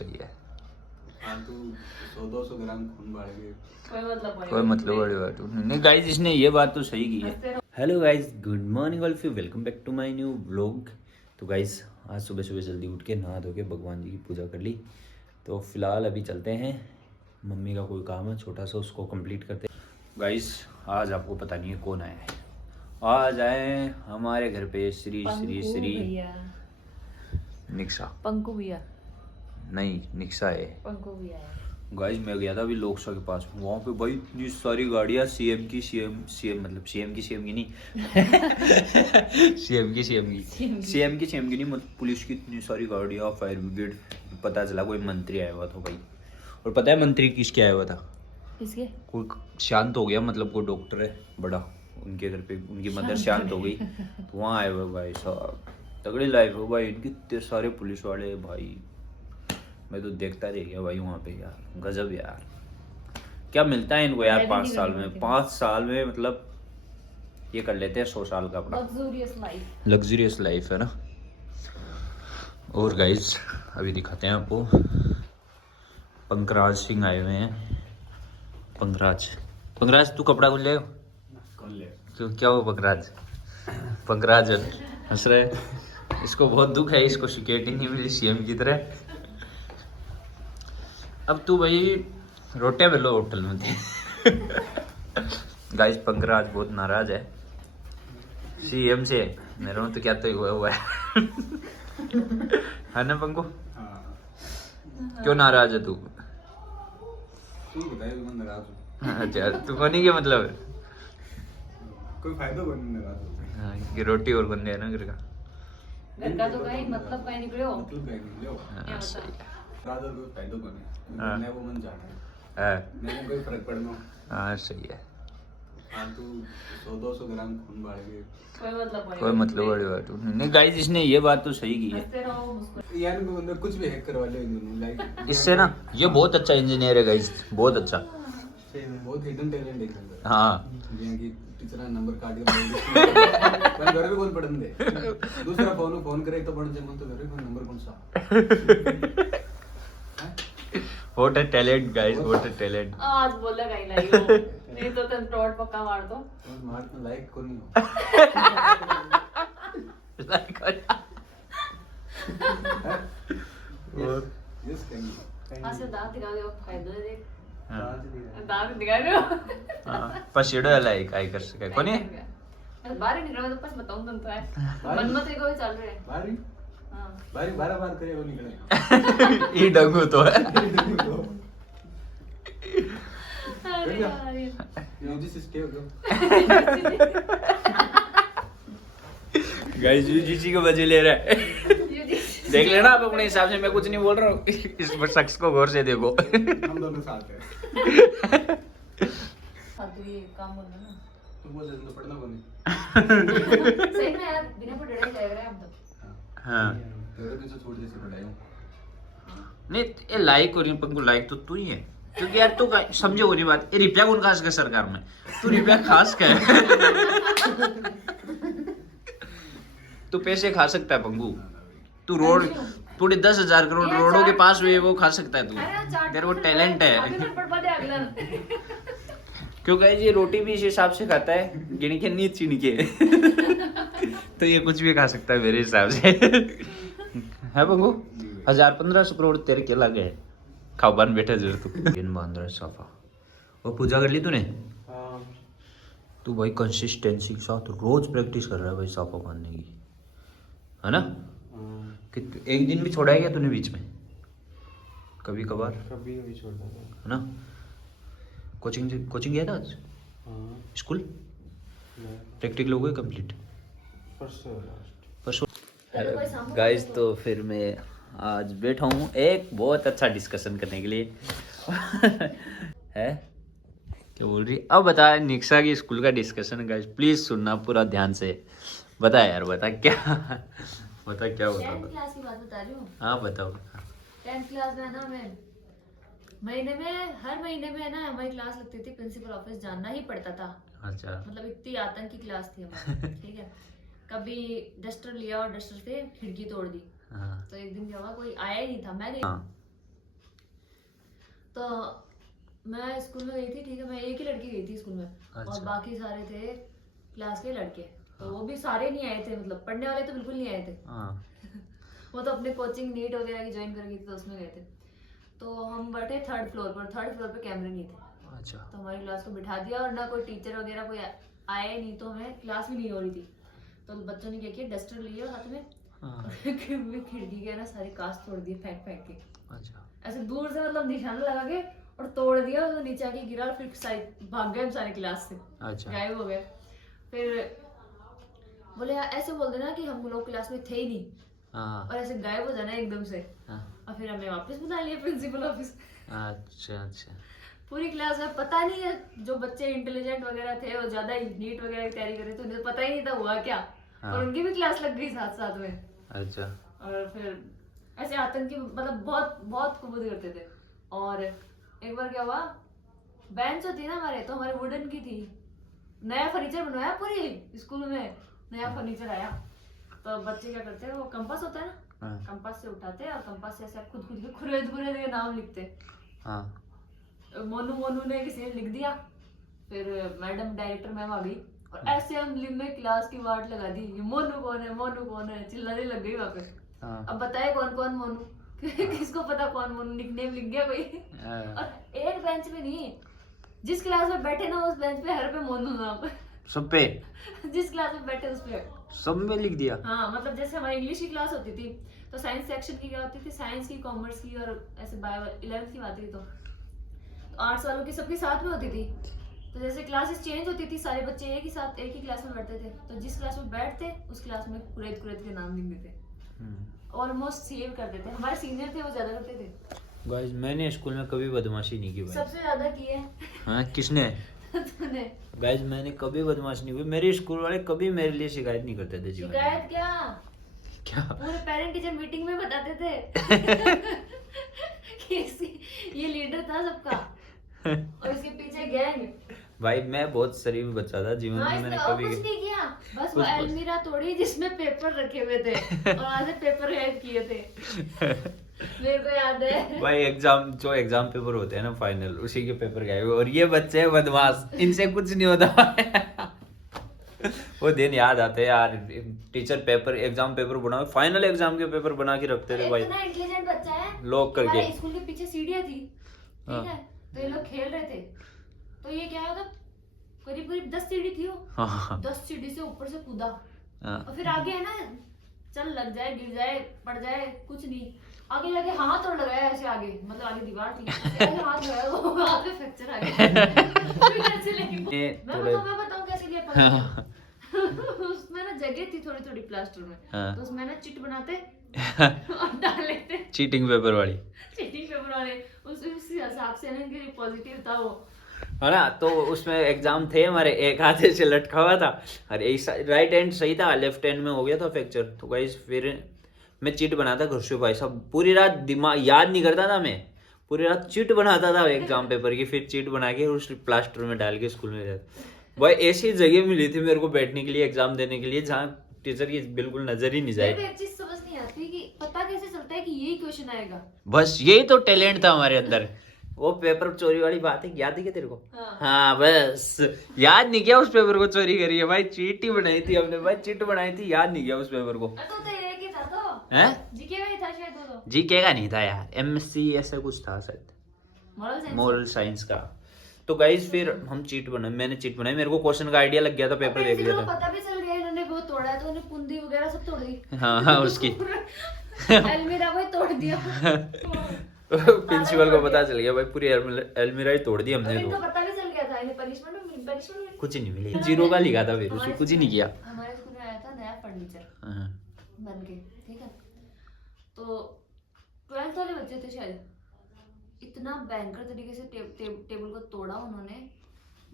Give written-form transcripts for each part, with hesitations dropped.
सही है। फालतू 100-200 ग्राम खून बढ़ गए, कोई मतलब बड़ी बात नहीं गाइस, इसने ये बात तो सही की है। Hello guys, good morning all of you, welcome back to my new vlog. तो गाइस आज सुबह सुबह जल्दी उठ के नहा धो के भगवान जी की पूजा कर ली। तो फिलहाल अभी चलते हैं, मम्मी का कोई काम है छोटा सा, उसको कंप्लीट करते हैं। गाइस आज आपको पता नहीं है कौन आया है। आज आए हैं हमारे घर पे श्री श्री श्री निक्शा। पंकु भैया नहीं, निक्शा है। पंकु भैया है। गाइस मैं गया था अभी लोकसभा के पास, वहाँ पे भाई इतनी सारी गाड़ियाँ सीएम की मतलब सीएम की नहीं सीएम की नहीं, मतलब पुलिस की इतनी सारी गाड़ियाँ, फायर ब्रिगेड। पता चला कोई मंत्री आया हुआ था भाई। और पता है मंत्री किसके आया हुआ था? किसके? कोई शांत हो गया, मतलब कोई डॉक्टर है बड़ा, उनके घर पे उनकी मदर शांत हो गई तो वहाँ आए हुए भाई साहब। तगड़ी लाइफ हो भाई इनकी, इतने सारे पुलिस वाले भाई, मैं तो देखता रह गया भाई वहाँ पे। यार गजब यार, क्या मिलता है इनको यार 5 साल में। 5 साल में मतलब ये कर लेते हैं 100 साल का अपना लग्जरियस लाइफ है ना। और गाइस अभी दिखाते हैं आपको, पंकराज सिंह आए हुए हैं। पंकराज तू कपड़ा खुल जाएगा क्यों? क्या हो पंकराज हंस रहे, इसको बहुत दुख है, इसको सिक्योरिटी नहीं मिली सीएम की तरह। अब तू भाई रोटे बेलो होटल में थे। गाइस पंकराज बहुत नाराज है सीएम से, मेरे में तो क्या तो हुआ है है ना पंकु? क्यों नाराज है तू? तू बताए तो मैं नाराज हूँ। अच्छा तू कोनी के मतलब कोई फायदा कोई नहीं नाराज होता। हाँ, कि रोटी और बन गया ना घर का। घर का तो कहीं मतलब कहीं निकलो। मतलब कहीं निकलो। हाँ, सही है। नाराज और कोई फायदा कोई नहीं। हाँ। मैं वो मन जाना है। है। मैंने कोई फर्क पड़ना। हाँ सही है। फालतू 100-200 ग्राम खून बढ़ गए, कोई मतलब बड़ी बात नहीं गाइस, इसने ये बात तो सही की है। यार मैं कुछ भी हैक करवा ले इन दोनों, लाइक इससे ना ये बहुत अच्छा इंजीनियर है गाइस, बहुत अच्छा। बहुत हिडन टैलेंट है इसके अंदर। हाँ जियां कि टीचर नंबर काट के पर घर भी कौन पढ़न दे, दूसरा फोन करे तो पढ़न जमन तो घर भी नंबर कौन सा। What a talent guys, what a talent. आज बोला कहीं लाइयो नहीं तो तुम टॉट पक्का मार दो। स्मार्ट में लाइक को नहीं हो। लाइक और यस कहीं ऐसे दांत दिखा दो, फायदा है देख। हाँ दांत दिखा रहे हो। हाँ पसीड़ो लाइक आई कर सके कोनी। मैं बाहर ही निकला, मैं तो बस बताऊं तुम तो है मनमत को भी चल रहे हैं। बारी हां बारी 12 बार करे वो निकले। ये डंगू तो है। अरे यार यूजीसी स्टे हो गया। गाइस यूजीसी को बजे ले रहा है। देख लेना आप अपने हिसाब से, मैं कुछ नहीं बोल रहा हूँ, इस शख्स को गौर से देखो। हम दोनों साथ हैं। फालतू ये काम बोलना ना। तुम बोल रहे तो पढ़ना कौन है? सही में यार बिना पढ़े ही लग रहा है हम तो। हाँ तेरे पीछे छोड़ जैसे पढ़ाई हूँ। नहीं ये लाइक और पंकु, लाइक तो तू ही है, क्योंकि यार तू समझे हो नहीं बात। ये रिप्लाई कौन खास कर सरकार में, तू रिप्लाई खास कर। तू पैसे खा सकता है पंकु, तू रोड पूरे 10,000 करोड़ रोडों के पास हुए वो खा सकता है तू, तेरे को टैलेंट है। क्योंकि ये रोटी भी इस हिसाब से खाता है, गिन के नहीं चीन के। तो ये कुछ भी खा सकता है मेरे हिसाब से। है पंकु? 1,000-1,500 करोड़ तेरे के लगे है, खाओ बन बैठे जरूर तू। दिन बांध रहा है साफा। और पूजा कर ली तूने? तू भाई कंसिस्टेंसी के साथ रोज प्रैक्टिस कर रहा है भाई साफा बांधने की, है ना? कि एक दिन भी छोड़ा है क्या तूने बीच में? कभी कभार कभी कभी छोड़ता था, है ना? कोचिंग गया था आज? स्कूल प्रैक्टिकल हो गए कंप्लीट? परसों। गाइस तो फिर मैं आज बैठा हूँ एक बहुत अच्छा डिस्कशन करने के लिए। है क्या बोल रही? अब बता निक्शा की स्कूल का डिस्कशन गाइस, प्लीज सुनना पूरा ध्यान से। बता यार बता क्या बता क्या होता 10th क्लास की बात बता रही हूँ। हाँ बताओ। 10th क्लास में है ना, मैं हर महीने में है ना हमारी क्लास लगती थी, प्रिंसिपल ऑफिस जाना ही पड़ता था। अच्छा मतलब इतनी आतंकी क्लास थी हमारी। ठीक है, कभी डस्टर लिया और डस्टर से खिड़की तोड़ दी। हाँ तो एक दिन क्या हुआ, कोई आया ही नहीं था, मैं गई। हाँ तो मैं स्कूल में गई थी, ठीक है, मैं एक ही लड़की गई थी स्कूल में, और अच्छा। बाकी सारे थे क्लास के लड़के। तो वो भी सारे नहीं आए थे, मतलब पढ़ने वाले तो बिल्कुल नहीं आए थे। हाँ वो तो अपने कोचिंग नीट वगैरह की ज्वाइन कर गई थी, तो उसमें गए थे। तो हम बैठे थर्ड फ्लोर पे कैमरे नहीं थे। अच्छा। तो हमारी क्लास को बिठा दिया, और ना कोई टीचर वगैरह कोई आया नहीं, तो हमें क्लास भी नहीं हो रही थी। तो बच्चों ने क्या किया, डस्टर लिए हाथ में, हाँ। खिड़की के ना सारे कांच तोड़ दिए फेंक फेंक के, अच्छा। ऐसे दूर से मतलब निशाना लगा के, और तोड़ दिया, तो नीचे आके गिरा, और फिर भाग गए हम सारी क्लास से, अच्छा। गायब हो गए। फिर बोले यार ऐसे बोल देना कि हम लोग क्लास में थे ही नहीं, हाँ। और ऐसे गायब हो जाना एकदम से। हाँ। और फिर हमें वापस बुला लिया प्रिंसिपल ऑफिस। अच्छा अच्छा। पूरी क्लास में पता नहीं है, जो बच्चे इंटेलिजेंट वगैरह थे वो ज्यादा नीट वगैरह की तैयारी कर रहे थे, उन्हें पता ही नहीं था हुआ क्या। हाँ। और उनकी भी क्लास लग गई साथ साथ में। अच्छा। और फिर ऐसे आतंकी मतलब बहुत बहुत कुबूद करते थे। और एक बार क्या हुआ, बेंच होती है ना हमारे, तो हमारे वुडन की थी, नया फर्नीचर बनवाया पूरी स्कूल में, नया फर्नीचर आया। तो बच्चे क्या करते हैं, वो कंपास होता है ना, हाँ। कंपास से उठाते हैं, और कंपास से ऐसे खुद खुद के खुरेद के नाम लिखते। हाँ। मोनू मोनू ने किसी ने लिख दिया। फिर मैडम डायरेक्टर मैम आ गई, और ऐसे असेंबली में क्लास की वाट लगा दी, ये मोनू कौन है, मोनू कौन है, चिल्लाने लग गई वहां पे। हाँ। अब बताए कौन कौन मोनू, किसको पता कौन मोनू, निकनेम लिख गया कोई। हाँ। और एक बेंच पे नहीं, जिस क्लास में बैठे ना उस बेंच पे हर पे मोनू नाम। सब पे, जिस क्लास में बैठे उस पे। सब में लिख दिया। हाँ, मतलब जैसे हमारी इंग्लिश की क्लास होती थी, तो साइंस सेक्शन की क्या होती थी, साइंस की, कॉमर्स की, और ऐसे बायो 11th की बात थी, तो आर्ट्स वालों की सबकी साथ में होती थी। तो जैसे क्लासेस चेंज होती थी, सारे बच्चे एक ही साथ एक ही क्लास में बैठते थे, तो जिस क्लास में बैठते उस क्लास में कुरेद कुरेद के नाम लिख देते, ऑलमोस्ट सेव कर देते। हमारे सीनियर थे वो ज्यादा करते थे। गाइस मैंने स्कूल में कभी बदमाशी नहीं की भाई। सबसे ज्यादा की है। हाँ किसने? तूने। गाइस मैंने कभी बदमाशी नहीं की, मेरे स्कूल वाले कभी मेरे लिए शिकायत नहीं करते थे जीवन में। शिकायत क्या, क्या? पूरे पेरेंट टीचर मीटिंग में बताते थे कि ये लीडर था सबका, और इसके पीछे गैंग। भाई मैं बहुत शरीफ बच्चा था जीवन हाँ, में, मैंने इसने और कभी कुछ नहीं किया, बस वो कुछ- अलमीरा तोड़ी जिसमें पेपर रखे हुए थे, और आधे पेपर गायब किए थे। मेरे को याद है। भाई एग्जाम, जो एग्जाम पेपर होते हैं ना फाइनल, उसी के पेपर गए हुए, और ये बच्चे हैं बदमाश, इनसे कुछ नहीं होता। वो दिन याद आते हैं यार, टीचर पेपर एग्जाम पेपर बना, फाइनल एग्जाम के पेपर बना के रखते थे भाई, इतना इंटेलिजेंट बच्चा है, लॉक करके। हमारे स्कूल के पीछे सीढ़ियां थी, हाँ। ठीक है, तो ये लोग खेल रहे थे, तो ये क्या होगा, करीब करीब 10 सीढ़ी थी वो, हाँ। 10 सीढ़ी से ऊपर से कूदा, हाँ। और फिर आगे है ना, चल लग जाए, गिर जाए, पड़ जाए, कुछ नहीं, आगे जाके हाथ और लगाया ऐसे, आगे मतलब आगे दीवार थी, ऐसे हाथ लगाया, वो हाथ में फ्रैक्चर आ गया। फिर कैसे लेके मैं बताऊं कैसे लिया पकड़ के। उसमें ना जगह थी थोड़ी थोड़ी प्लास्टर में, हाँ। तो उसमें ना चिट बनाते और डाल लेते, चीटिंग पेपर वाली, चीटिंग पेपर वाले, उस हिसाब से ना कि पॉजिटिव था वो। है ना। तो उसमें एग्जाम थे हमारे, एक हाथे से लटका हुआ था, और एक राइट हैंड सही था, लेफ्ट हैंड में हो गया था फ्रैक्चर। तो गाइस फिर मैं चिट बनाता घर से, भाई साहब पूरी रात दिमाग याद नहीं करता था, मैं पूरी रात चिट बनाता था एग्जाम पेपर की, फिर चिट बना के उस प्लास्टर में डाल के स्कूल में जाता। भाई ऐसी जगह मिली थी मेरे को बैठने के लिए, एग्जाम देने के लिए, जहाँ टीचर की बिल्कुल नजर ही नहीं मेरे जाए। को एक चीज समझ नहीं आती कि पता कैसे चलता है कि यही क्वेश्चन आएगा। बस यही तो टैलेंट था हमारे अंदर। वो पेपर चोरी वाली बात है, याद है क्या तेरे को? हाँ बस याद नहीं किया उस पेपर को चोरी करी है भाई, चीटी बनाई थी हमने भाई, चिट बनाई थी, याद नहीं किया उस पेपर को। तो एक ही था, तो हैं? जीके का ही था शायद वो, तो जीके का नहीं था यार, एमएससी ऐसा कुछ था शायद, मोरल साइंस का। तो गाइस फिर हम मैंने चीट बनाई, मेरे को क्वेश्चन का आइडिया लग गया था, पेपर देख लिया था। पता भी चल गया इन्होंने वो तोड़ा है, तो उन्हें कुंडी वगैरह सब तोड़ दी। हाँ हाँ उसकी अलमीरा को तोड़ दिया। प्रिंसिपल को पता चल गया भाई, पूरी अलमीरा ही तोड़ दी हमने। इनको पता भी चल गया था, इन्हें पनिशमेंट कुछ नहीं मिली, जीरो का लिखा था फिर, उसमें कुछ ही नहीं किया। हमारे स्कूल में आया था नया फर्नीचर हाँ। बन के, ठीक है, तो 12th वाले बच्चे थे शायद, इतना भयंकर तरीके से टेबल को तोड़ा उन्होंने,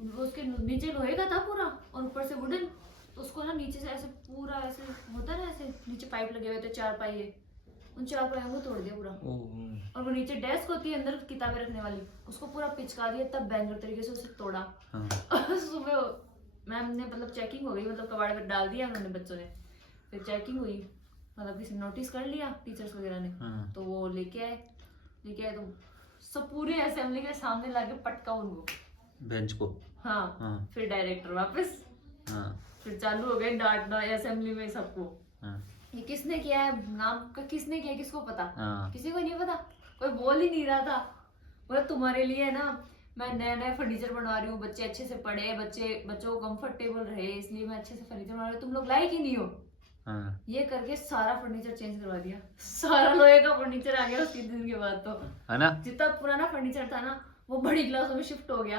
वो उसके नीचे लोहे का था पूरा, और ऊपर से वुडन, तो उसको ना नीचे से ऐसे पूरा ऐसे होता है ना, ऐसे नीचे पाइप लगे हुए थे, 4 पाइये, उन 4 पाइयों को तोड़ दिया पूरा। और वो नीचे डेस्क होती है अंदर किताबें रखने वाली, उसको पूरा पिचका दिया, तब भयंकर तरीके से उसे तोड़ा। और सुबह मैम ने मतलब चेकिंग हो गई, मतलब कबाड़ पे डाल दिया उन्होंने बच्चों ने, फिर चेकिंग हुई, मतलब किसी नोटिस कर लिया टीचर्स वगैरह ने, तो वो लेके आए तो सब पूरी असेंबली के सामने लाके पटका उनको बेंच को। हाँ हाँ। फिर डायरेक्टर वापस, हाँ फिर चालू हो गए डांटना असेंबली में सबको। हाँ ये किसने किया है, नाम का किसने किया, किसको पता? हाँ। किसी को नहीं पता, कोई बोल ही नहीं रहा था। बोला तुम्हारे लिए ना मैं नया नया फर्नीचर बनवा रही हूँ, बच्चे अच्छे से पढ़े, बच्चों को कंफर्टेबल रहे, इसलिए मैं अच्छे से फर्नीचर बना रही हूँ, तुम लोग लायक ही नहीं हो। हाँ। ये करके सारा फर्नीचर चेंज करवा दिया, सारा लोहे का फर्नीचर आ गया उसके दिन के बाद। तो है ना। जितना पुराना फर्नीचर था ना वो बड़ी क्लासों में शिफ्ट हो गया,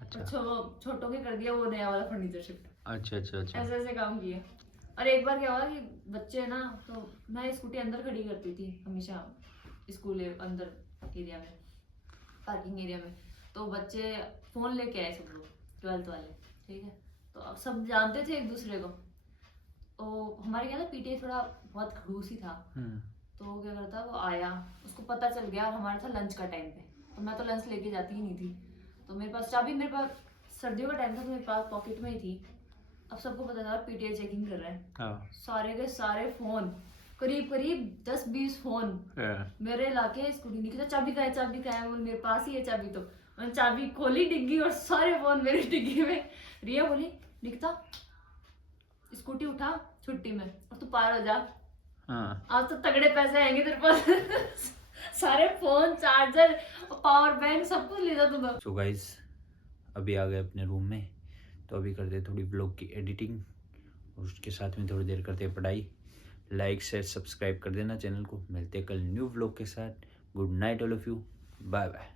अच्छा छोटों के कर दिया वो नया वाला फर्नीचर शिफ्ट। अच्छा अच्छा अच्छा। ऐसे ऐसे काम किए। और एक बार क्या हुआ कि बच्चे ना, तो मैं स्कूटी अंदर खड़ी करती थी हमेशा स्कूल अंदर एरिया में, पार्किंग एरिया में। तो बच्चे फोन लेके आए सब लोग 12th वाले, ठीक है। तो अब सब जानते थे एक दूसरे को। तो हमारे क्या था पीटीए थोड़ा बहुत खड़ूस ही था। तो वो क्या करता, वो आया, उसको पता चल गया, और हमारा था लंच का टाइम पे। तो मैं तो लंच लेके जाती ही नहीं थी, तो मेरे पास चाबी, मेरे पास सर्दियों का टाइम था तो मेरे पास पॉकेट में ही थी। अब सबको पता चला पीटीए चेकिंग कर रहे हैं। हाँ। सारे के सारे फोन, करीब करीब 10-20 फोन मेरे लाके स्कूटी निकला। चाबी का है, चाबी का है, बोल मेरे पास ही है चाबी। तो मैंने चाबी खोली डिग्गी और सारे फोन मेरी डिग्गी में। रिया बोली निकता स्कूटी उठा छुट्टी में और तू पार हो जा, आज तो तगड़े पैसे आएंगे तेरे पास। सारे फोन, चार्जर, पावर बैंक सब कुछ ले जा तू। सो गाइस अभी आ गए अपने रूम में, तो अभी करते हैं थोड़ी ब्लॉग की एडिटिंग, और उसके साथ में थोड़ी देर करते हैं पढ़ाई। लाइक शेयर सब्सक्राइब कर देना चैनल को। मिलते हैं कल न्यू ब्लॉग के साथ। Good night all of you, bye bye.